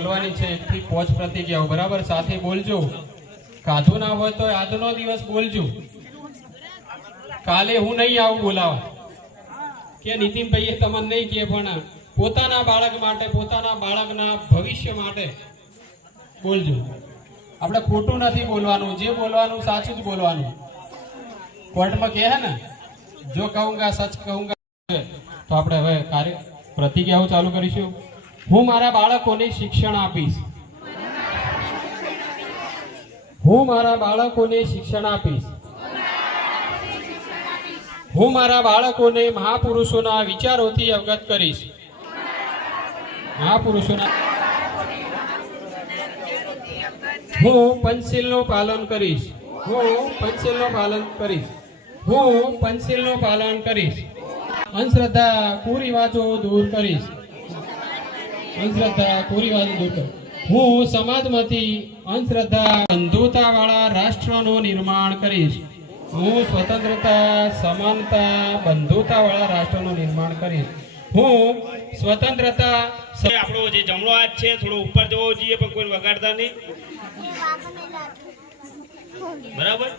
બોલવાની છે. એકથી પોચ પ્રતિજ્ઞાઓ બરાબર, સાથે બોલજો. કાધું ના હોય તો આજનો દિવસ બોલજો. કાલે હું નહીં આવું બોલાવા. કે નીતિનભાઈએ તમને નહીં કહે પણ પોતાના બાળક માટે, પોતાના બાળકના ભવિષ્ય માટે બોલજો. આપણે ખોટું નથી બોલવાનું. જે બોલવાનું સાચું જ બોલવાનું. કોર્ટમાં કહે ને, જો કહુંગા, સચ કહુંગા, તો આપણે હવે કાર્ય પ્રતિજ્ઞાઓ ચાલુ કરીશું. હું મારા બાળકોને શિક્ષણ આપીશ. હું મારા બાળકોને શિક્ષણ આપીશ. હું મારા બાળકોને મહાપુરુષોના વિચારોથી અવગત કરીશ. મહાપુરુષોના હું પંચશીલનું પાલન કરીશ. હું પંચશીલનું પાલન કરીશ. હું પંચશીલનું પાલન કરીશ. અંધશ્રદ્ધા, કુરિવાજો દૂર કરીશ. અંધશ્રદ્ધા કુરિવાજો દૂર કરો હું સમાજમાંથી અંધશ્રદ્ધા બંધુતાવાળા રાષ્ટ્રનું નિર્માણ કરીશ. હું સ્વતંત્રતા, સમાનતા, બંધુતાવાળા રાષ્ટ્રનું નિર્માણ કરીશ. હું સ્વતંત્રતા આપણો જે જમણો હાથ છે, થોડો ઉપર જવો જોઈએ, પણ કોઈ વગાડતા નહીં. બરાબર?